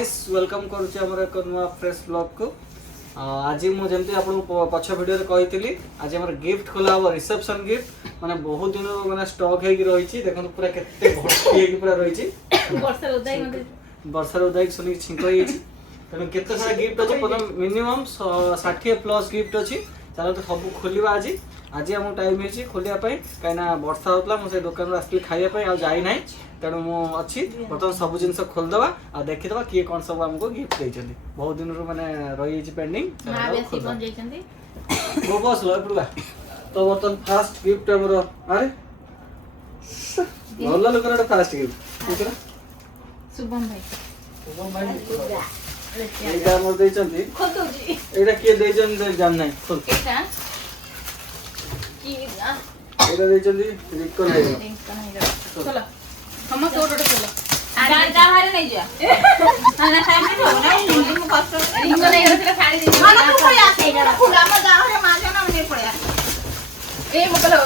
Guys welcome करुचे हमर एक नवा फ्रेश ब्लॉग को आज मु जेमती आपन पछ वीडियो रे कहितली आज हमर गिफ्ट खोला हो रिसेप्शन गिफ्ट माने बहुत दिन माने स्टॉक हे कि रही छि देखन पूरा केते भर्ती हे कि पूरा रही छि वर्षा उदय सुनी छिंक हे छि तने केते सारा गिफ्ट अछि पदम मिनिमम 60 प्लस गिफ्ट अछि चलो तो सब खोलिबा आज हम टाइम हे खोलिया कहीं वर्षा होता मुझे दुकान आसली खाइबा आ जाई ना तेणु मुझे बर्तमान सब जिन खोलदे आ देखीदे किए कौन सब आमको गिफ्ट देते बहुत दिन मैंने रही पेंडिंग बस ला तो बर्तमान फास्ट गिफ्ट आमर अरे भल लोक फास्ट गिफ्ट शुभम भाई एटा हमर देचंती खोल दोजी एटा के देचन जान नै खोल एटा की एटा देचंती रिकन है चलो हम तोड़ चलो जा मारे नहीं जा ना टाइम नहीं हो ना मु कष्ट रिंग नहीं होतले साड़ी दे ना तू कोई आसे एटा फूल हम जा रे मा जाना नहीं पड़या ए मतलब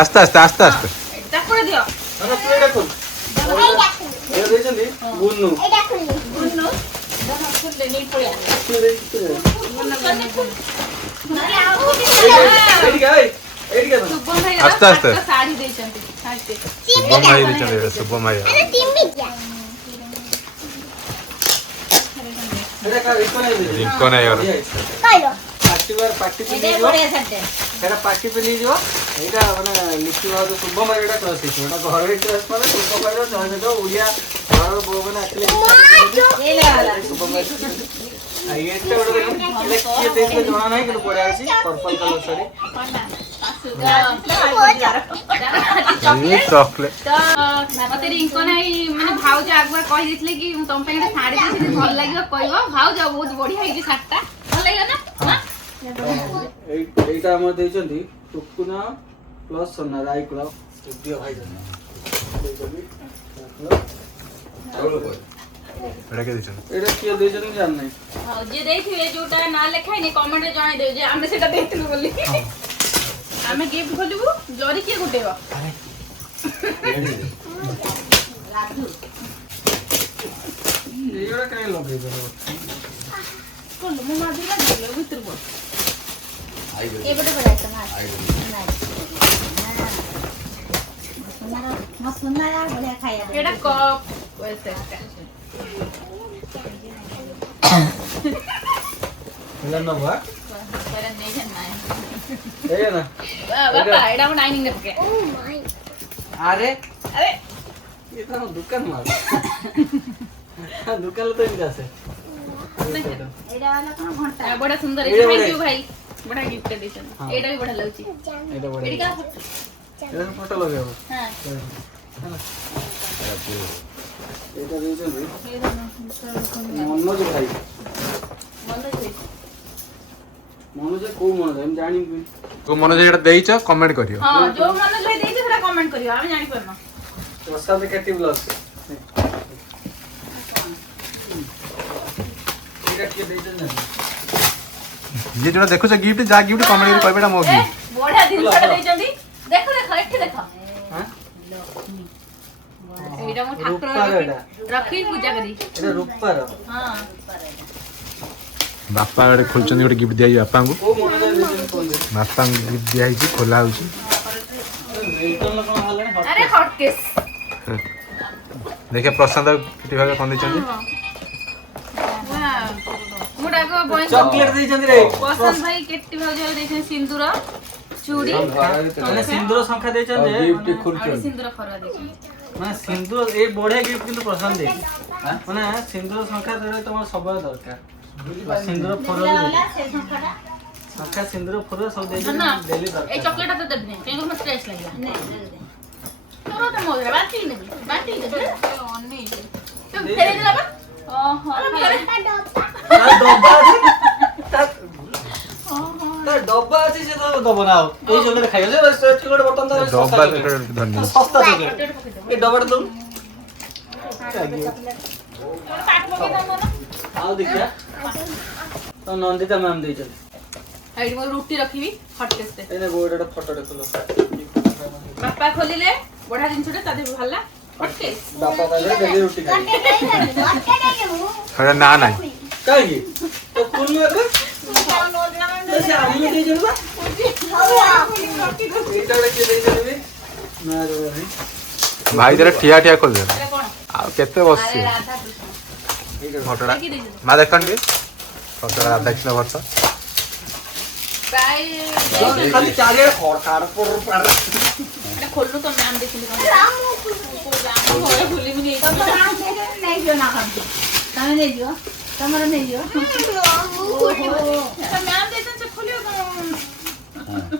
आस्ते आस्ते आस्ते आस्ते आस्ते आस्ते शुभम भाई देचंती शुभम भाई रिंकन है और पार्टी पे नहीं जो एटा पार्टी पे नहीं जो एटा माने लिखि भाव शुभम भाई एटा क्लास है एटा घर क्लास माने शुभम भाई रो जने जो उड़िया घर बो माने एक्चुअली ये ले शुभम भाई आ एटा ओडे ये देखो जणा नाही कि पड़े आसी पर्पल कलर साड़ी चॉकलेट तो मते रिंकन है माने भाउज आगुआ कहि दिथले कि तुम पे एटा साड़ी देछि भल लागियो कहबो भाउज बहुत बढ़िया है कि साड़ीटा भल लागियो ना एटा हम देचंती टुकुना प्लस सोना राई कुला स्टूडियो भाई देचंती एटा के देचन एटा के देचन जान नै हां जे देखिए जोटा ना लिखाई नि कमेंट रे जणाई देउ जे हमने सेटा देखलु बोली हमें गिफ्ट खोलबू जरी के गुटेबो राधु एटा काई लगे बरो कोन मु मादी लागलो भीतर बो ए बटे बड़ा ना मसुनारा बढ़िया खाया एटा कप वैसे मिलन न बा तेरा नहीं जानना है ए ना बाबा एटा हम डाइनिंग रे के ओ माय अरे ये तो दुकान मार दुकान तो इनका से एटा वाला कोन घंटा बड़ा सुंदर है थैंक यू भाई बड़ा गिफ्ट देछन एटा भी बड़ा लगची एटा बड़ा एटा फोटो लगाओ हां एटा देछन मनोज भाई मनोज को मनोज हम जानि को मनोज एटा देइछ कमेंट करियो हां जो मनोज भाई देइछ सेटा कमेंट करियो हम जानि परना प्रसाद केटी ब्लॉग एटा के देछन ये जोड़ा देखो गिफ्ट जा गिफ्ट कमेंट कर कहबेटा मो गिफ्ट बड़ा दिन छडा देइछंती देखो देखो एठी देखो हां एटा मो ठाकुर रखी पूजा करी एटा रूपार हां बापा गडे खोलचंदी गोटे गिफ्ट दिया बापा को ओ मनोज देछन कोन दे बापा गिफ्ट दिया हिची खोला होची वेलकम लोक हालने अरे हॉट केस देखे प्रशांत किटी भाग कोन देचंदी मुडा को बॉय चॉकलेट देछन रे पसंद भाई केटी भाग देछन सिंदूर चूड़ी माने सिंदूर संख्या देछन जे गिफ्ट और सिंदूर फरवा देछन माने सिंदूर ए बढ़िया गिफ्ट किंतु पसंद दे माने सिंदूर संख्या देले तमर सब दरकार सिंदूर फरवा से संखाटा संख्या सिंदूर फरवा सब दे ना डेली दरकार ए चॉकलेट तो देबने केगो में स्ट्रेस लागला नहीं तो तो मोदरा बाटी दे अन्नी तो फेरे देला बा ओहो डब्बा अछि से तो दबो ना ए चॉकलेट खाइयो जे स्ट्रेट चॉकलेट बटन दा डब्बा धन्यवाद सस्ता चॉकलेट ए डब्बा दो आओ देखिया तो नंदिता मैम दे चल ଏଇଠି ମୁଁ ରୁଟି ରଖିବି ହଟକେସରେ। ଏନେ ବୋର୍ଡ ଫଟୋ ଖୋଲ। ବାପା ଖୋଲିଲେ ବଢିଆ ଜିନିଷଟେ ତା ଦେହରେ ବାହାରିଲା ହଟକେସ। ବାପା କହିଲେ ଡେଲି ରୁଟି ଖାଇ। ସେଟା ନା ନାହିଁ କାହିଁକି ତ ଖୋଲୁ ଏବେ ସେ ଆମେ ଦେଇଛନ୍ତି ବା ଏଇଟା କିଏ ଦେଇଛନ୍ତି ନା ରେ ଭାଇ ତାର ଠିଆ ଠିଆ ଖୋଲିଦେଲା ଏଇଟା କଣ? ଆଉ କେତେ ଆରେ ବସିଛି ରାଧା କୃଷ୍ଣ। ଫଟୋଟା କିଏ ଦେଇଛନ୍ତି? ମା ଦେଖନ୍ତି ଫଟୋଟା ରାଧାକୃଷ୍ଣ ଫଟୋ ପ୍ରାୟ ଖାଲି ଚାରିଆଡେ ଖଡ ପଡ ଏଇଟା ଖୋଲୁ ତ ମ୍ୟାମ୍ ଦେଖିଲି କଣ ଘରେ ଖୋଲିବିନି ଏଇଟା। ନେଇଯିବ ନା କଣ ତମେ ନେଇଯିବ ତମର ନେଇଯିବ ମ୍ୟାମ୍ ଦେଇଛନ୍ତି ସେ ଖୋଲିବ କଣ?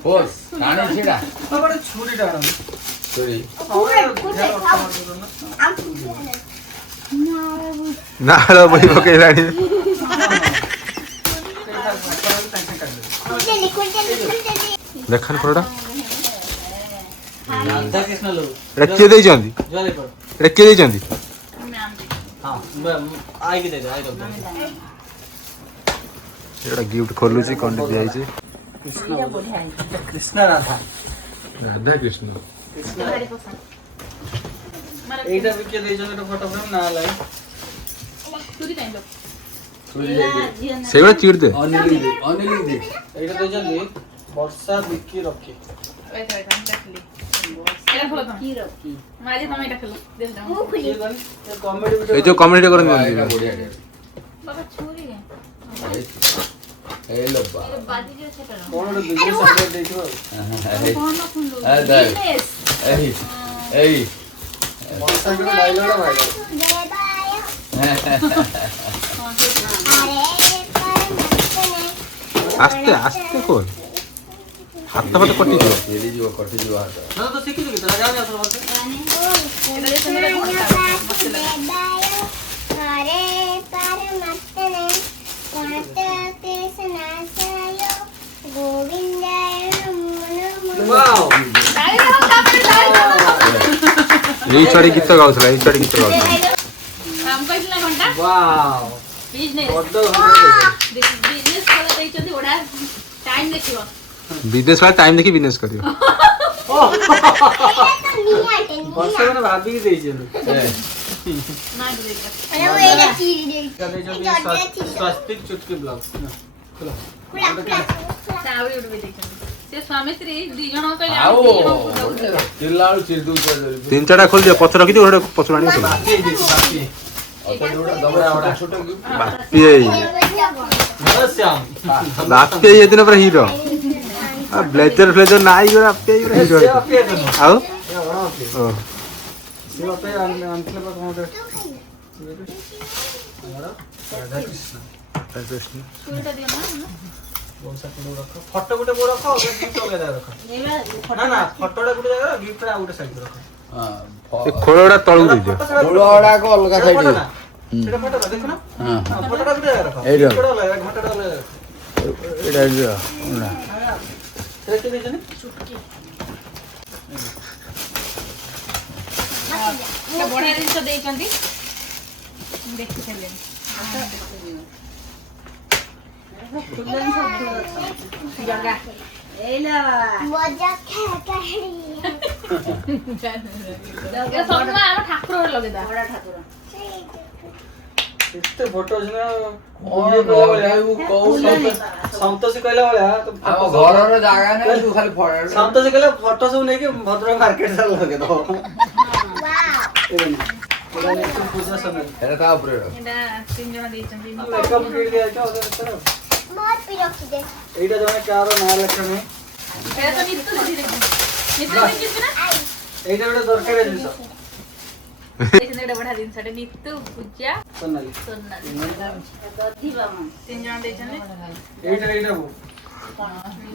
କୋର୍ସ କାଣି ଛିଡ଼ା ଗୋଟେ ଛୁରୀଟା ଆଣନ୍ତି ଛୁରୀ ନାଳ ବହି ପକେଇଲାଣି ଦେଖାନି ଫଟୋଟା ରାଧା କୃଷ୍ଣ ଲୋକ ଏଟା କିଏ ଦେଇଛନ୍ତି ଜୟ କର ଏଟା କିଏ ଦେଇଛନ୍ତି ମ୍ୟାମ୍ ହଁ ଆଇକି ଦେଇଦେ ଆଇ ଦବ ଏଟା ଗିଫ୍ଟ ଖୋଲୁଛି କଣ ଦିଆଯାଇଛି କୃଷ୍ଣ କୃଷ୍ଣ ରାଧା ରାଧାକୃଷ୍ଣ କୃଷ୍ଣ ଭାରି ପସନ୍ଦ। ଏଇଟା ବି କିଏ ଦେଇଛନ୍ତି ଗୋଟେ ଫଟୋ ଫ୍ରେମ୍ ନା ଲାଗେ ଚୁରି କାଇଁ ଲୋ? ଛୁରୀ ଦେଇଦେ ସେଇଭଳିଆ ଚିଡ ଦେ ଅନିଲି ଦେ ଏଇଟା ଦେଇଛନ୍ତି ବର୍ଷା ବିକି ରଖି ଏଇଟା ଏଇଟା ମୁଁ ଦେଖିଲି। ଏଇଟା ଖୋଲ ତମେ। ମାଝି ତମେ ଏଇଟା ଖୋଲ। ଦେଖ ଯାଅ। କିଏ କହନି ଏ କମେଡି ଭିଡିଓ ଏଇ ଯୋଉ କମେଡି କରନ୍ତି ଏଇଟା ବଢିଆ ଟେ ବାବା ଛୁରି କାଇଁ? ଏ ଲୋ ବା ବାଜିଯିବ ସେଟା। କଣ ଗୋଟେ ବିଜନେସ୍ ଅପଡେଟ୍ ଦେଇଥିବ ଆଉ କଣ ନା ଖୋଲ? ଏଇ ଏଇ ବର୍ଷା ଭିଡିଓ ଡାଇଲଗଟା ଭାଇରାଲ ଆସ୍ତେ ଆସ୍ତେ ଖୋଲ ହାତ ଫାତ କଟିଯିବ ଫେରିଯିବ କଟିଯିବ ହାତ ନା ତ ଶିଖିଛୁ କି ତାରା ଯାଉ ଯାଉ ଏଇଟା ଦେଇଛନ୍ତି ଏଇଟା ଘଣ୍ଟା ମସ୍ତ ଲାଗେ। ୱାଓ ତାଳି ମାର, ତାପରେ ତାଳି ମାର। ଏଇ ଛାଡି ଗୀତ ଗାଉଥିଲା ଏଇ ଛାଡି ଗୀତ ଗାଉଥିଲା କାମ କହିଥିଲା ଘଣ୍ଟା ୱାଓ ବିଜନେସ୍ ବଡ ଘଣ୍ଟା ବିଜନେସ୍ କଲେ ଦେଇଛନ୍ତି ବଢିଆ ଟାଇମ୍ ଦେଖିବ। ବିଜନେସ ବାଲା ଟାଇମ ଦେଖି ବିଜନେସ କରିବ ବର୍ଷା ମାନେ ଭାବିକି ଦେଇଛନ୍ତି ନା ଦେଇଛ ଏଇଟା ଦେଇଛନ୍ତି ସ୍ୱାସ୍ତିକ ଚୁଟକି ବ୍ଲଗ ଖୋଲ ଆହୁରି ଗୋଟେ ବି ଦେଇଛନ୍ତି। ସେ ସ୍ୱାମୀ ସ୍ତ୍ରୀ ଦି ଜଣ କହିଲେ ଆଉ ଆମେ ଦି ଜଣଙ୍କୁ ଦବୁ। ଚିଲ୍ଲା ବେଳୁ ଚିରି ଦଉଛ ତିନି ଚାରିଟା ଖୋଲିଦିଅ ପଛ ରଖିଦିଅ ଗୋଟେ ପଛରୁ ଆଣିକି ଖୋଲ ବାକି ହେଇଯାଇଛି ବାକି ଛୋଟ ବାପି ଏଇ ଶ୍ୟାମ ବାପି ଏଇ ଏଦିନ ପୁରା ହିରୋ ବ୍ଲେଜର ଫ୍ଲେଜର ନାଇଁ ଗୋଟେ ବାପି ଏଇ ପୁରା ହିରୋ ସେ ବାପି ହେଇଛନ୍ତି ଆଉ ଏ ବଡ଼ ବାପି ଓ ସେ ବାପି ଆଣିଥିଲେ ବା କଣ ଗୋଟେ ଆମର ରାଧାକୃଷ୍ଣ ଛୁରୀଟା ଦିଅ ନା ବର୍ଷା ଫଟୋ ରଖ ଫଟୋ ଗୋଟେ ବୋ ରଖ ଗିଫ୍ଟ ଅଲଗା ଜାଗାରେ ରଖ ନା ନା ଫଟୋଟା ଗୋଟେ ଜାଗାରେ ଗିଫ୍ଟ ଆଉ ଗୋଟେ ସାଇଡ୍ ରଖ ଏ ଖୋଳଟା ତଳକୁ ଦେଇଦିଅ ଫୁଲ ଗୁଡାକ ଅଲଗା ସାଇଡ ସେଟା ଫଟୋଟା ଦେଖୁନ ହଁ ଫଟୋଟା ଗୋଟେ ଜାଗାରେ ରଖ ଏଇଠି ରଖ। ଗିଫ୍ଟଟା ଅଲଗା ଘଣ୍ଟାଟା ଅଲଗା ଜାଗାରେ ଏଇଟା ଦିଅ ସେଟା କିଏ ଦେଇଛନ୍ତି ଗୋଟେ ବଢିଆ ଜିନିଷ ଦେଇଛନ୍ତି ଦେଖି ସାରିଲେଣି। ଜଗା ଏଇଲା ଏ ସବୁ ଆମ ଠାକୁର ଗୋଟେ ଲଗେଇଦବା। ବଡ ଠାକୁର ଏତେ ଫଟୋ ଅଛି ନା କଣ ଲଗେଇବୁ କୋଉଠି ସନ୍ତୋଷୀ କହିଲା ଭଳିଆ ତ ଆମ photo ଘରର ଜାଗା ନାହିଁ ତୁ ଖାଲି ଫଟୋ ସନ୍ତୋଷୀ କହିଲା ଫଟୋ ସବୁ ନେଇକି ଭଦ୍ରକ ମାର୍କେଟ ସାରା ଲଗେଇଦବ ପୂଜା ସମୟ ଏଟା ତା ଉପରେ ରଖ। ଏଇଟା 3 ଜଣ ଦେଇଛନ୍ତି। ମେକଅପ୍ କିଟ୍ ଦିଆଯାଇଥିବ ଅଧା ଭିତରେ ଆଉ। ଏଇଟା ଜଣେ କାହାର ନାଁ ଲେଖା ନାହିଁ ଏଇଟା ତ ନିତୁ ଦେଇଛି ନିତୁ ଦେଇଛି ନା ଏଇଟା ଗୋଟେ ଦରକାରୀ ଜିନିଷ ଦେଇଛନ୍ତି ଗୋଟେ ବଢିଆ ଜିନିଷଟେ ନିତୁ ପୂଜା ସୋନାଲି ସୋନାଲି ଗଧିବା ମା 3 ଜଣ ଦେଇଛନ୍ତି। ଏଇଟା ବୋ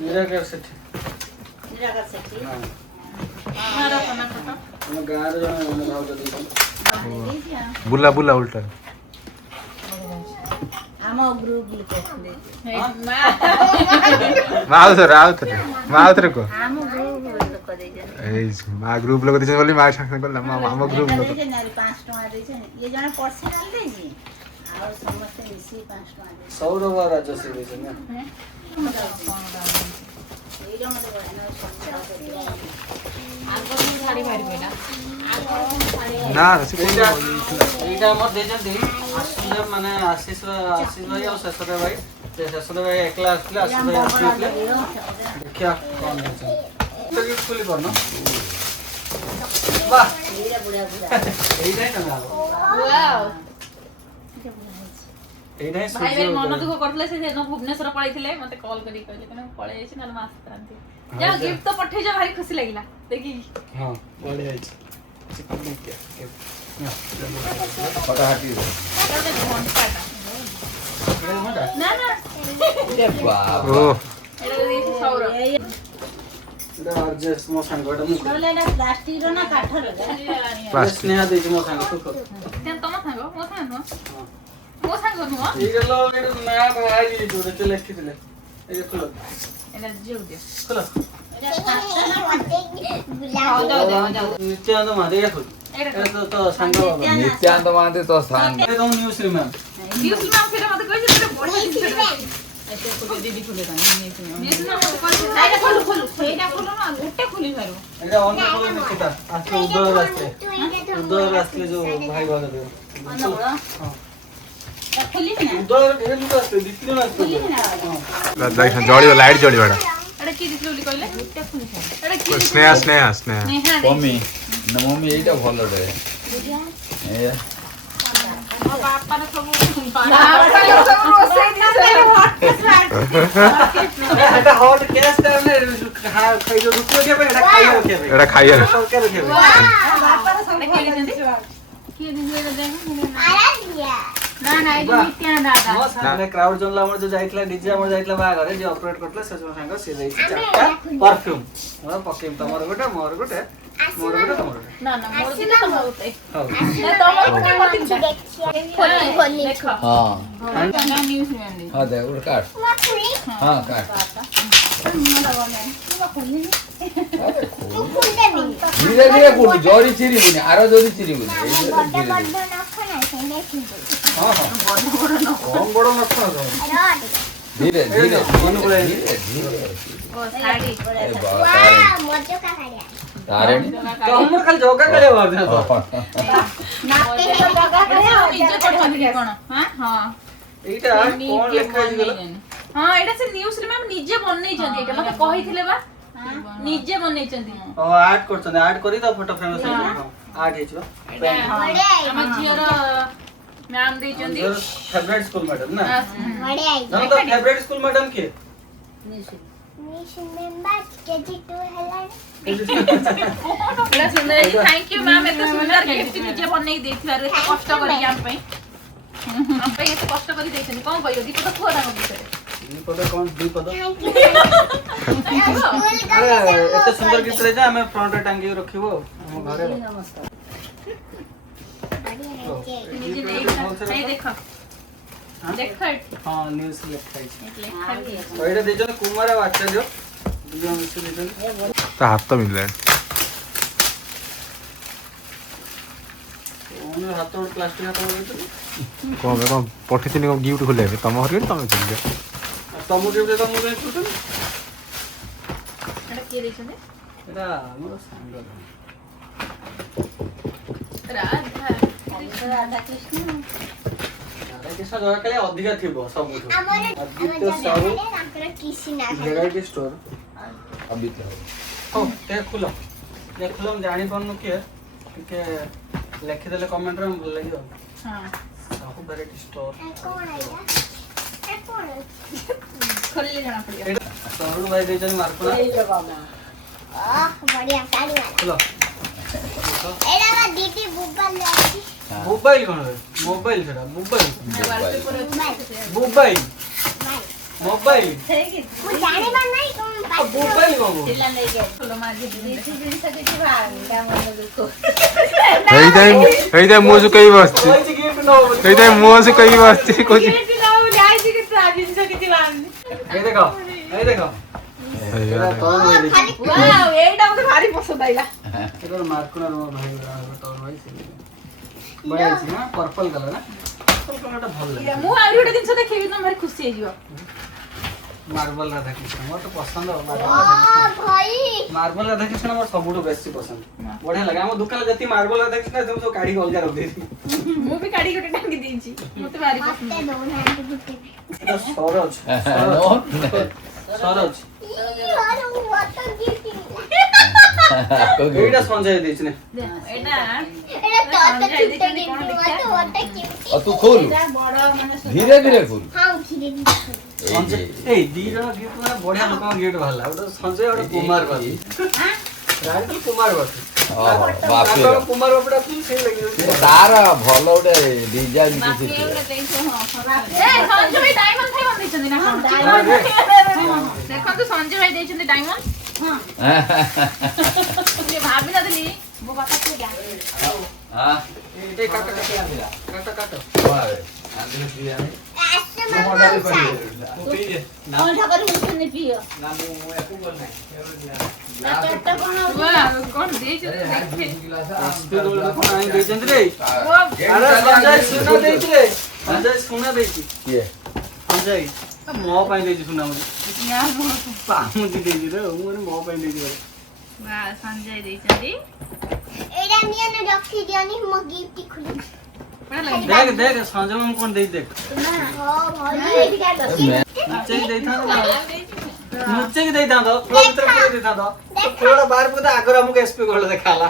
ନିରାକାର ସେଠି ନିରାକାର ସେଠି ମାର କନା ଫଟୋ ଆମ ଗାଁରେ ଜଣେ ଭାଉଜ ଦେଇଛନ୍ତି ବୁଲା ବୁଲା ଉଲ୍ଟା ଆମ ଗ୍ରୁପ ଲୋକ ଆସିଲେ ମା ମା ଆଉଥରେ କୁହ ଆମ ଗ୍ରୁପ ଲୋକ ଦେଇଛନ୍ତି ଏଇ ମା ଗ୍ରୁପ ଲୋକ ଦେଇଛନ୍ତି ବୋଲି ମା ସାଙ୍ଗେ ସାଙ୍ଗେ କହିଲା ଆମ ଗ୍ରୁପ ଲୋକ ଦେଇଛନ୍ତି ଆହୁରି 5 ଟଙ୍କା ଦେଇଛନ୍ତି ଇଏ ଜଣେ ପର୍ସନାଲ ଦେଇଛି ଆଉ ସମସ୍ତେ ମିଶି 5 ଟଙ୍କା ଦେବେ। ସୌରଭ ରାଜଶ୍ରୀ ଦେଇଛନ୍ତି ନା ଏଇଟା ମତେ ବଢିଆ ନାଗୁଛି, ସନ୍ଧ୍ୟା କରିଦିଅ। ଆଗରୁ ଶାଢୀ ବାହାରି ପଇଲା। ନା ସେ ଏଇଟା ଆମର ଦେଇଛନ୍ତି ଆଶିଷ ମାନେ ଆଶିଷ ଭାଇ ଆଉ ଶେଷଦେବ ଭାଇ। ସେ ଶେଷଦେବ ଭାଇ ଏକଲା ଆସିଥିଲେ, ଆଶିଷ ଭାଇ ଆସିଥିଲେ। ଦେଖିବା କଣ ଦେଇଛନ୍ତି ଖୋଲି ପାରୁନ ବାଃ ଏଇଟା ବଢିଆ ବଢିଆ। ଏଇଟା ହିଁ ଟଙ୍କା ହବ ୱାଓ। ଏଇଟା ହିଁ ଭାଇ ଭାଇ ମନ ସୂର୍ଯ୍ୟ ଦୁଃଖ କରୁଥିଲେ ସେ ସେଦିନ ଭୁବନେଶ୍ୱର ପଳେଇଥିଲେ ମତେ କଲ୍ କରିକି କହିଲେ କାରଣ ମୁଁ ପଳେଇ ଯାଇଛି ନହେଲେ ମୁଁ ଆସିଥାନ୍ତି। ଯାଅ ଗିଫ୍ଟ ତ ପଠେଇଛ ଭାରି ଖୁସି ଲାଗିଲା ଦେଖିକି। ହଁ ବଢିଆ ହେଇଛି ଫଟା ହାଟି ଏଇଟା ଗୋଟେ ଘଣ୍ଟାଟା। ନା ନା ବାବା ଓ ଏଇଟା ଦେଇଛି ସୌରଭ। ଏଇଟା RJS ମୋ ସାଙ୍ଗ ଏଟା ମୁଁ ନହେଲେ ଏଇଟା ପ୍ଲାଷ୍ଟିକର ନା କାଠର? ସ୍ନେହା ଦେଇଛି ମୋ ସାଙ୍ଗ ତୁ କର ତମ ସାଙ୍ଗ ମୋ ସାଙ୍ଗ ନୁହଁ ମୋ ସାଙ୍ଗ ନୁହଁ ଏଇଟା लो ଏଇଟା ନା ଭାଇ ଦେଇଛୁ ଗୋଟେ ଲେଖିଥିଲେ ଏଇ ଖୋଲ ଏଇଟା ଝିଅ ଦିଅ। ଖୋଲ ହଉ ଯାଉ ଯାଉ ଯାଉ। ନିତ୍ୟାନନ୍ଦ ମହାନ୍ତି ଏଇଟା ଖୋଲ ଏଇଟା ଏଇଟା ତ ସାଙ୍ଗ ବାବା ନିତ୍ୟାନ୍ତ ମହାନ୍ତି ତ ସାଙ୍ଗ ଏଇଟା ତମ ନ୍ୟୁଜ୍ ରେ ମ୍ୟାମ୍ ନ୍ୟୁଜ୍ ମ୍ୟାମ୍ ସେଇଟା ମତେ କହିଛି ସେଇଟା ବଢିଆ ଜିନିଷଟା ଅଛି। ଦିଦି ଖୋଲେ ନ୍ୟୁଜ୍ ମ୍ୟାମ୍ ମତେ କହିଛି ଏଇଟା ଖୋଲୁ ଖୋଲୁ ସେଇଟା ଖୋଲୁ ନା ଗୋଟେ ଖୋଲି ପାରିବ। ଏଇଟା ଅନ୍ ଖୋଲ ନିଶ୍ଚିତ ଆସିଲେ ଉଦୟ ଆସିଥିଲେ ଯୋଉ ଭାଇ ଭାଗ ଦେବ ହଁ ଖୋଲିବି ନା ଉଦୟ ଢେର ଲୋକ ଆସିଥିଲେ ଦି ତିନି ଜଣ ଆସିଥିଲେ ଜଳିବ ଲାଇଟ୍ ଜଳିବ ଏଟା ଏଟା କି ଦିଦି ବୋଲି କହିଲେ ଗୋଟେ ଖୋଲି ପାରିବ। ଏଟା କି ସ୍ନେହା ସ୍ନେହା ସ୍ନେହା ନେହା ମମି ନା ମମି ଏଇଟା ଭଲଟେ ଏ ମୋ ବାପାର ସବୁ ରୋଷେଇ ଏଟା ହଟ୍ କ୍ୟାଶ୍ ଟା ମାନେ ଖାଇ ଯୋଉ ରୁଟି ରଖିବା ପାଇଁ ଏଟା ଖାଇବା ରଖିବା ପାଇଁ ଏଟା ଖାଇବା ତରକାରୀ ରଖିବା ପାଇଁ ନା ନା ଏଇ ଯୋଉ ନିତ୍ୟାନନ୍ଦ ଦାଦା ମୋ ସାଙ୍ଗରେ କ୍ରାଉଡ ଜନଲା ଆମର ଯୋଉ ଯାଇଥିଲା ଡିଜେ ଆମର ଯାଇଥିଲା ବାହାଘରେ ଯେ ଅପରେଟ୍ କରିଥିଲା ସେ ମୋ ସାଙ୍ଗ ସେ ଦେଇଛି 4ଟା ପରଫ୍ୟୁମ୍ ମୋର ପକେଇମ୍ ତମର ଗୋଟେ ମୋର ଗୋଟେ ମୋର ଗୋଟେ ତମର ଗୋଟେ ନା ନା ମୋର ଦିଟା ତମର ଗୋଟେ ହଉ ନା ତମର ଗୋଟେ ମୋର ତିନିଟା ଦେଖ ହଁ ନା ନ୍ୟୁଜ୍ ମ୍ୟାମ୍ ହଁ ଦେ ଗୋଟେ କାଟ ହଁ କାଟ ଧୀରେ ଧୀରେ କୋଉଠି ଜରି ଚିରିବୁନି ଆର ଜରି ଚିରିବୁନି ହଁ ହଁ କମ ବଡ ନଥ ଧୀରେ ଧୀରେ ମନେ ପଳାଇ ଓ ଶାଢୀ ତାରେଣୀ ତମର ଖାଲି ଜଗା କାଳିଆ ଭାବୁଛ ତ ନିଜେ କରିଛନ୍ତି କି କଣ ହଁ ଏଇଟା କଣ ଲେଖା ହେଇଛି କହିଲ ହଁ ଏଇଟା ସେ ନ୍ୟୁଜ୍ ରେ ମ୍ୟାମ୍ ନିଜେ ବନେଇଛନ୍ତି ଏଇଟା ମତେ କହିଥିଲେ ବା ନିଜେ ବନେଇଛନ୍ତି ଓ ଆର୍ଟ କରୁଛନ୍ତି ଆର୍ଟ କରି ତା ଫଟୋ ଫ୍ରେମ୍ ସେ ଆର୍ଟ ହେଇଯିବ ଆମ ଝିଅର ମ୍ୟାମ୍ ଦେଇଛନ୍ତି ଫେଭରାଇଟ ସ୍କୁଲ ମ୍ୟାଡମ୍ ନା ହଁ। ଜାনো ତ ଫେଭରାଇଟ ସ୍କୁଲ ମ୍ୟାଡମ୍ କିଏ ଏଇଟା ସୁନ୍ଦର ହେଇଛି ଥ୍ୟାଙ୍କ ୟୁ ମ୍ୟାମ୍ ଏତେ ସୁନ୍ଦର ଗିଫ୍ଟ ନିଜେ ବନେଇ ଦେଇଥିବାରୁ ଏତେ କଷ୍ଟ କରିକି ଆମ ପାଇଁ ଏତେ କଷ୍ଟ କରି ଦେଇଛନ୍ତି କଣ କହିବ ଦୀପଦ କୁହ ତାଙ୍କ ବିଷୟରେ ଦ୍ୱିପଦ କଣ ଦ୍ୱିପଦ ଆରେ ଏତେ ସୁନ୍ଦର ଗୀତ ଯେ ଆମେ ଫ୍ରଣ୍ଟରେ ଟାଙ୍ଗିକି ରଖିବୁ ଆଉ ଆମ ଘରେ ନିଜେ ଦେଇଛନ୍ତି ଏଇ ଦେଖ ଦେଖ ଏଠି ହଁ ନ୍ୟୁଜ୍ ଲେଖା ହେଇଛି ଲେଖା ବି ଅଛି। ତ ଏଇଟା ଦେଇଛନ୍ତି କୁମାର ଆଉ ଆଚାର୍ଯ୍ୟ ଦୁଇ ଜଣ ମିଶି ଦେଇଛନ୍ତି ତା ହାତ ମିଳିଲାଣି କଣ ହାତ ଗୋଟେ ପ୍ଲାଷ୍ଟିକ ହାତ ଦେଇଛନ୍ତି କଣ କଣ ପଠେଇଥିଲି କଣ ଗିଫ୍ଟ ଖୋଲିବା ପାଇଁ ତମ ଘରେ ତମେ ଖୋଲିଛ ତମକୁ କେମିତି ତମକୁ କାହିଁ କହୁଛନ୍ତି ଏଟା କିଏ ଦେଇଛନ୍ତି ଏଇଟା ଆମର ସାଙ୍ଗ ରାଧା ରାଧାକୃଷ୍ଣ ରାଧାକୃଷ୍ଣ ଜଗାକାଳିଆ ଅଧିକା ଥିବ ସବୁଠୁ ଆଦିତ୍ୟ ସାହୁ ଭେରାଇଟି ଷ୍ଟୋର ହଉ ଟିକେ ଖୋଲ ମୁଁ ଜାଣିପାରୁନୁ କିଏ ଟିକେ ଲେଖିଦେଲେ କମେଣ୍ଟରେ ଭଲ ଲାଗିବ ହଁ ସାହୁ ଭେରାଇଟି ଷ୍ଟୋର ଖୋଲିଲେ ଜଣା ପଡିବ ଏଇଟା ସରୁ ଭାଇ ଦେଇଛନ୍ତି ମାର୍କୁଲା ଖୋଲ ମୋବାଇଲ କଣ ମୋବାଇଲ ସେଟା ମୋବାଇଲ ମୋବାଇଲ ମୋବାଇଲ ମୋବାଇଲ କଣ ହେଇଥାଏ ମୁହଁ ଶୁକେଇ ବସିଛି କହିଛି ଗିଫ୍ଟ ନବ ବୋଲି ହେଇଥାଏ ମୁହଁ ଶୁକେଇ ବସିଛି କହୁଛି ଏଇ ଦେଖ ଏଇଟା ତୋର ଭାଇ ଦେଇଛି ଏଇଟା ମତେ ଭାରି ପସନ୍ଦ ଆଇଲା ଏଟା ମାର୍କୁଲା ର ଭାଇ ତୋର ଭାଇ ସେ ବଢିଆ ଅଛି ନା ପର୍ପଲ କଲର ନା ପର୍ପଲ କଲରଟା ଭଲ ଲାଗେ। ମୁଁ ଆଉ ଗୋଟେ ଜିନିଷ ଦେଖିବି ତମେ ଭାରି ଖୁସି ହେଇଯିବ। ମାର୍ବଲ ରାଧାକୃଷ୍ଣ ମୋର ତ ପସନ୍ଦ ଭାଇ ମାର୍ବଲ ରାଧାକୃଷ୍ଣ ମୋର ସବୁଠୁ ବେଶୀ ପସନ୍ଦ। ବଢିଆ ଲାଗେ। ଆମ ଦୋକାନରେ ଯେତିକି ମାର୍ବଲ ରାଧାକୃଷ୍ଣ ଅଛି ସବୁ କାଢିକି ଅଲଗା ରଖିଦେଇଛି। ମୁଁ ବି କାଢି ଗୋଟେ ଟାଙ୍ଗି ଦେଇଛି ମତେ ଭାରି ପସନ୍ଦ। ମତେ ଦଉନାହାନ୍ତି ଗୋଟେ ଏଟା ସରୋଜ ସରୋଜ ଏଇଟା ସଞ୍ଜୟ ଦେଇଛି ନା ଏଇଟା ଏଟା ତତେ ଛୁଟେ ଗିଫ୍ଟ ମତେ ଗୋଟେ ଗିଫ୍ଟ ଆଉ ତୁ ଖୋଲୁ ଏଇଟା ବଡ ମାନେ ଧୀରେ ଧୀରେ ଖୋଲୁ ହଁ ଧୀରେ ଧୀରେ ସଞ୍ଜୟ ଏଇ ଦି ଜଣ ଗିଫ୍ଟ ମାନେ ବଢିଆ ଲୋକଙ୍କ ଗିଫ୍ଟ ବାହାରିଲା। ଗୋଟେ ସଞ୍ଜୟ ଗୋଟେ କୁମାର ବାପି ରାଇଟଲ କୁମାର ବାପି ବାପି କୁମାର ବାପିଟା ସେଇ ଲାଗିବ। ତାର ଭଲ ଗୋଟେ ଡିଜାଇନ ବାକି କିଛି ଏଗୁଡା ଦେଇଛୁ ହଁ ଏ ସଞ୍ଜୟ ଭାଇ ଡାଇମଣ୍ଡ ଫାଇମଣ୍ଡ ଦେଇଛନ୍ତି ନା କଣ? ଦେଖନ୍ତୁ ସଞ୍ଜୟ ଭାଇ ଦେଇଛନ୍ତି ଡାଇମଣ୍ଡ। ମୁଁ ଭାବି ନଥିଲି ମୋ ବାପା ତୁ ଯା ଏ କାଟ କାଟ କଣ ଠାକୁର ଉଠୁନି ପିଅ ପେଟ କଣ କଣ ଦେଇଛନ୍ତି ଦେଖେ ଦେଇଛନ୍ତି ରେ ଆରେ ସଞ୍ଜୟ ସୁନା ଦେଇଛି ରେ ସଞ୍ଜୟ ସୁନା ଦେଇଛି କିଏ ସଞ୍ଜୟ ମୋ ପାଇଁ ଦେଇଛି ସୁନା ମତେ ପାଉଁଜି ଦେଇଛି ରେ ମୁଁ ମୋ ପାଇଁ ଦେଇଛି। ସଞ୍ଜୟ ଦେଇଛନ୍ତି। ଏଇଟା ନିଏ ନା ରଖି ଦିଅନି ମୋ ଗିଫ୍ଟ ଖୋଲି देख देख संजय मामू कौन देई देख नीचे की देई था नीचे की देई था तो फ्लोर भीतर पूरा देई था तो फ्लोर बाहर पूरा आगर हमको एसपी गोल देखाला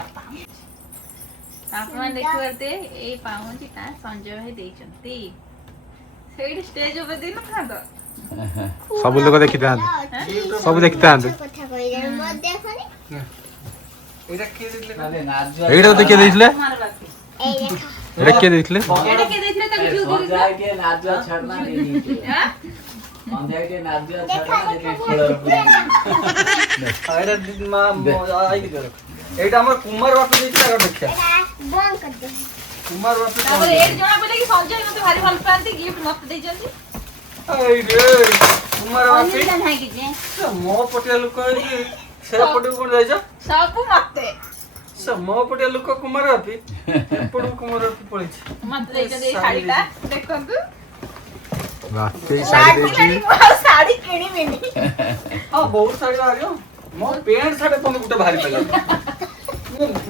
ଆପଣ ଦେଖିବାते ଏଇ ପାଉଁଜି ଟା ସଞ୍ଜୟ ଭାଇ ଦେଇଛନ୍ତି। ସେଇଠି ଷ୍ଟେଜ ଉପରେ ଦେଇ ନଥାନ୍ତ ସବୁ ଲୋକ ଦେଖିଥାନ୍ତି ସବୁ ଦେଖିଥାନ୍ତି। କଥା କହିଲେ ମୋ ଦେଖନି एटा के दिले ଏଇଟା ତ କିଏ ଦେଇଥିଲେ କୁମାର ବାପି। ଏଇ ଦେଖ ଏଇଟା କିଏ ଦେଇଥିଲେ ଏଇଟା କିଏ ଦେଇଥିଲେ ତାକୁ ଝିଅ ଦେଇଥିଲେ? संजय के नाजुआ छड़ना नहीं ଆଁ? संजय के नाजुआ देखा छड़ना नहीं देखा खेलर एटा मा आई की देख एटा हमर कुमार बापी देई था देखिया एटा बंद कर दे कुमार बापी ତାପରେ ଏଇଠି ଜଣା ପଡ଼ିଲା କି ସଞ୍ଜୟ ମତେ ଭାରି ଭଲ ପାଆନ୍ତି ଗିଫ୍ଟ ମତେ ଦେଇଛନ୍ତି। आई रे कुमार बापी ଅନିଲା ନାହିଁ କି ଯେ मो पटिया लोक है से पटे कोन जाई छ ସବୁ ମତେ ସେ ମୋ ପଟିଆ ଲୋକ କୁମାର ବାପି ଏପଟୁ କୁମାର ବାପି ପଳେଇଛି। ମତେ ଦେଇଛନ୍ତି ଏଇ ଶାଢୀଟା ଦେଖନ୍ତୁ। ବାପି ଶାଢ଼ୀ ଦେଇଛି ଲାଗିଲାଣି ମୁଁ ଆଉ ଶାଢୀ କିଣିବିନି। ହଁ ବହୁତ ଶାଢ଼ୀ ବାହାରିବ। ମୋ ପ୍ୟାଣ୍ଟ ଶାଢ଼ୀ ପନ୍ଦ ଗୋଟେ ବାହାରି ପାରିଲା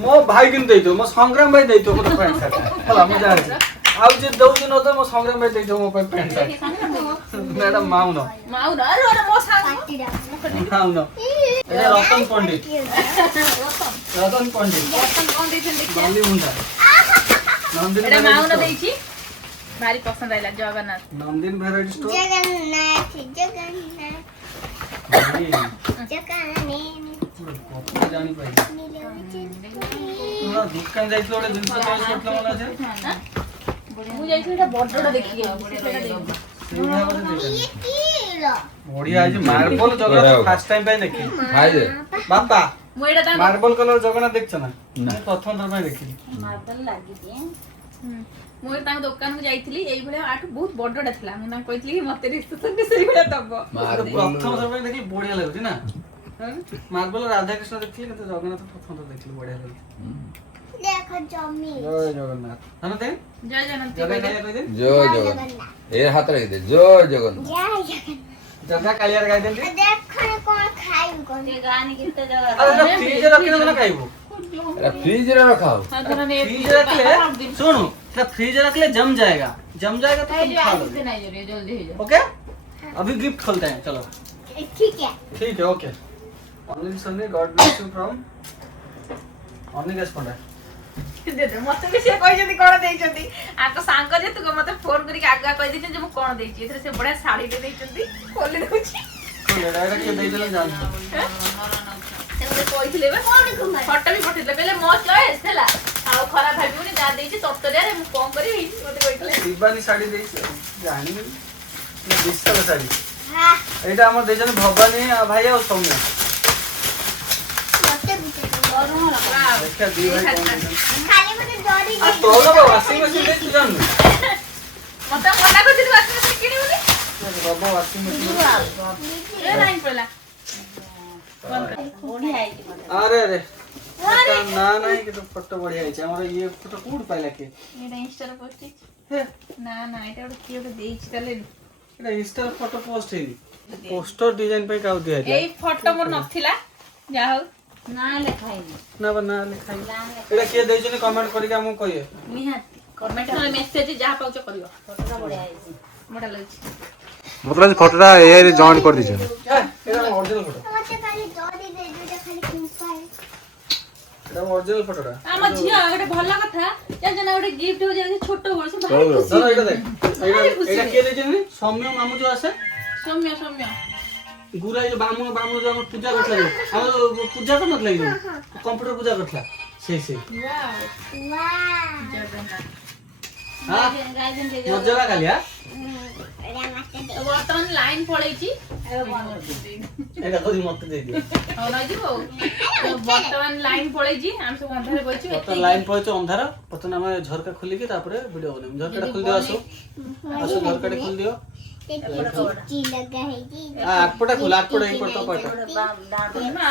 ମୋ ଭାଇ କିନ୍ତୁ ଦେଇଥିବ ମୋ ସଂଗ୍ରାମ ଭାଇ ଦେଇଥିବ ମୋତେ ପ୍ୟାଣ୍ଟ ଶାଢ଼ୀ ହେଲା ମୁଁ ଜାଣିଛି ଆଉ ଯେ ଦଉଛି ନ ତ ମୋ ସଂଗ୍ରାମ ଭାଇ ଦେଇଥିବ ମୋ ପାଇଁ ପ୍ୟାଣ୍ଟ ଶାଢ଼ୀ ମ୍ୟାଡାମ ମାଉନ ମାଉର ଆରେ ଆରେ ମୋ ସାଙ୍ଗ ପାଟିଟା ମାଉନ ଏଟା ରତନ ପଣ୍ଡିତ ରତନ ପଣ୍ଡିତ ବର୍ତ୍ତମାନ କଣ ଦେଇଛନ୍ତି ଦେଖିବା। ବାଲି ମୁଣ୍ଡା ନନ୍ଦିନ ଏଟା ଭେରାଇଟି ମାଉନ ଷ୍ଟୋର ଦେଇଛି ଭାରି ପସନ୍ଦ ଆଇଲା ଜଗନ୍ନାଥ। ନନ୍ଦିନ ଭେରାଇଟି ଷ୍ଟୋର ଜଗନ୍ନାଥ ଜଗନ୍ନାଥ ଜାଣି ପାଇଲି ଦୋକାନ ଯାଇଥିଲ ଗୋଟେ ଜିନିଷ ଚଏସ୍ କରିଥିଲ ମନେ ଅଛି ମୁଁ ଯାଇଥିଲି ଏଟା ବଡଟା ଦେଖିକି ସେଇଟା ଦେଇଛି। ସେଇ ଭାବରେ ଦେଇଦେଲି ଇଏ କିଲୋ ବଢିଆ ହେଇଛି ମାର୍ବଲ ଜଗନ୍ନାଥ ଫାର୍ଷ୍ଟ ଟାଇମ ପାଇଁ ଦେଖିଲି ଖାଇଦେ ବାପା ମୁଁ ଏଇଟା ତାଙ୍କୁ ମାର୍ବଲ କଲର ଜଗନ୍ନାଥ ଦେଖିଛ ନା ମୁଁ ପ୍ରଥମ ଥର ପାଇଁ ଦେଖିଲି ମୁଁ ଏଇଟା ତାଙ୍କ ଦୋକାନକୁ ଯାଇଥିଲି ଏଇଭଳିଆ ଆଠୁ ବହୁତ ବଡଟା ଥିଲା। ମୁଁ ତାଙ୍କୁ କହିଥିଲି କି ମତେ ରିସେପ୍ସନରେ ସେଇଭଳିଆ ଦବ। ପ୍ରଥମ ଥର ପାଇଁ ଦେଖିଲି ବଢିଆ ଲାଗୁଛି ନା ମାର୍ବଲ ରାଧାକୃଷ୍ଣ ଦେଖିଲି କିନ୍ତୁ ଜଗନ୍ନାଥ ପ୍ରଥମ ଥର ଦେଖିଲି ବଢିଆ ଲାଗୁଛି। ଦେଖ ଜମି ଜୟ ଜଗନ୍ନାଥ ଧନ ଦେ ଜୟ ଜଗନ୍ନାଥ ଜଗା କାଳିଆ କହିଦେ ଜୟ ଜଗନ୍ନାଥ ଏ ହାତ ରଖିଦେ ଜୟ ଜଗନ୍ନାଥ ଜୟ ଜଗନ୍ନାଥ ଜଗା କାଳିଆରେ ଗାଇଦେନ୍ତି ଦେଖ କଣ ଖାଇବୁ କଣ ଆରେ ଫ୍ରିଜରେ ରଖିଲେ ନା ଖାଇବୁ ଏଟା ଫ୍ରିଜରେ ରଖା ହଉ फ्रीज रखले सुनो फ्रीज रखले जम जाएगा तो तुम खा लोगे जल्दी हो जाओ। ओके अभी गिफ्ट खोलते हैं चलो ठीक है ठीक है okay Anil Sunny God bless you from Anil एस्पंडा ମତେ ବି ସେ କହିଛନ୍ତି କଣ ଦେଇଛନ୍ତି ଆଙ୍କ ସାଙ୍ଗ ଯେ ତୁ ମତେ ଫୋନ କରିକି ଆଗୁଆ କହିଦେଇଛନ୍ତି ଯେ ମୁଁ କଣ ଦେଇଛି ଏଥିରେ ସେ ବଢିଆ ଶାଢୀଟେ ଦେଇଛନ୍ତି ଖୋଲି ଦଉଛି। खोले डायरेक्ट ये दे देना जान ସେ ମତେ କହିଥିଲେ ବା ଫଟୋ ବି ପଠେଇଥିଲେ କହିଲେ ମୋ ଚଏସ୍ ହେଲା ଆଉ ଖରାପ ଭାବିବୁନି ଯାହା ଦେଇଛି ତରତରିଆରେ ମୁଁ କଣ କରିବି ମତେ କହିଥିଲେ। दीवानी साड़ी दे जानी विशाल साड़ी हां एटा हमर देजन भवानी भाई और सौम्य मते भी गरम देखा दी भाई कौन देजन खाली मते डरी आ तो ना वाशिंग मशीन दे तू जान ମତେ ମନା କରିଥିଲି ୱାସିଂ ମେସିନ୍ କିଣିବୁନି बाबा वाशिंग मशीन ଏ ନାଇଁ ପଇଲା अरे अरे ना नहीं कि तो फोटो बढ़िया है हमर ये फोटो कूड पाइला के ଏଇଟା ଇନଷ୍ଟାରେ ପୋଷ୍ଟ ହେଇଛି। ହେ ନା ନା ଏଇଟା ଗୋଟେ କିଏ ଗୋଟେ ଦେଇଛି ତାହେଲେ ଏଟା ଇନଷ୍ଟା ଫଟୋ ପୋଷ୍ଟ ହେଇନି ପୋଷ୍ଟର ଡିଜାଇନ ପାଇଁ କାଉ ଦିଆ ହେଇଥିଲା ଏଇ ଫଟୋ ମୋର ନଥିଲା ଯାହା ହଉ ନା ଲେଖା ହେଇନି ନା ବା ନା ଲେଖା ହେଇନି ଏଟା କିଏ ଦେଇଛନ୍ତି କମେଣ୍ଟ କରିକି ଆମକୁ କହିବେ ନିହାତି କମେଣ୍ଟ ନହେଲେ ମେସେଜ ଯାହା ପାଉଛ କରିବ ଫଟୋଟା ବଢିଆ ହେଇଛି ବଢିଆ ଲାଗୁଛି ମତେ ଲାଗୁଛି ଫଟୋଟା ଏଆଇ ରେ ଜଏଣ୍ଟ କରିଦେଇଛନ୍ତି ହେ ଏଟା ଅରିଜିନାଲ ଫଟୋ ଏଟା ଅରିଜିନାଲ ଫଟୋଟା ଆମ ଝିଅ ଗୋଟେ ଭଲ କଥା ଜାଣିଛ ନା ଗୋଟେ ଗିଫ୍ଟ ହଉଛି ଆଜି ଛୋଟ ବଳ ସେ ଭାରି ଖୁସି ଧର ଏଇଟା ଦେଖ ଏଇଟା କିଏ ଦେଇଛନ୍ତି ସୌମ୍ୟ ମାମୁ ଯୋଉ ଆସେ ସୌମ୍ୟ ସୌମ୍ୟ ଗୁରା ଯୋଉ ବାମୁଣ ବାମୁଣ ଯୋଉ ଆମର ପୂଜା କରିଥିଲା ଯୋଉ ଆମର ପୂଜା କରିନଥିଲା କି ଯୋଉ କମ୍ପ୍ୟୁଟର ପୂଜା କରିଥିଲା ସେଇ ସେଇ ହଁ ମଜା ଲାଗିଲା ବର୍ତ୍ତମାନ ଲାଇନ ପଳେଇଛି ଏଇଟା କହୁଛି ମତେ ଦେଇଦିଅ ହଉ ନଯିବ ବର୍ତ୍ତମାନ ଲାଇନ ପଳେଇଛି ଆମେ ସବୁ ଅନ୍ଧାରେ ବଇଛୁ ବର୍ତ୍ତମାନ ଲାଇନ ପଳେଇছে ଅନ୍ଧାର ବର୍ତ୍ତମାନ ଆମେ ଝରକା ଖୋଲିକି ତାପରେ ଭିଡିଓ ବନେଇବୁ ଝରକାଟା ଖୋଲିଦିଅ ଆସୁ ଆସୁ ଝରକାଟା ଖୋଲିଦିଅ ଚିଠି ଲଗା ହେଇଛି ଆଟପଟା ଖୋଲା ଆଟପଟା ଏଇପଟ ତ ପାଟା ନା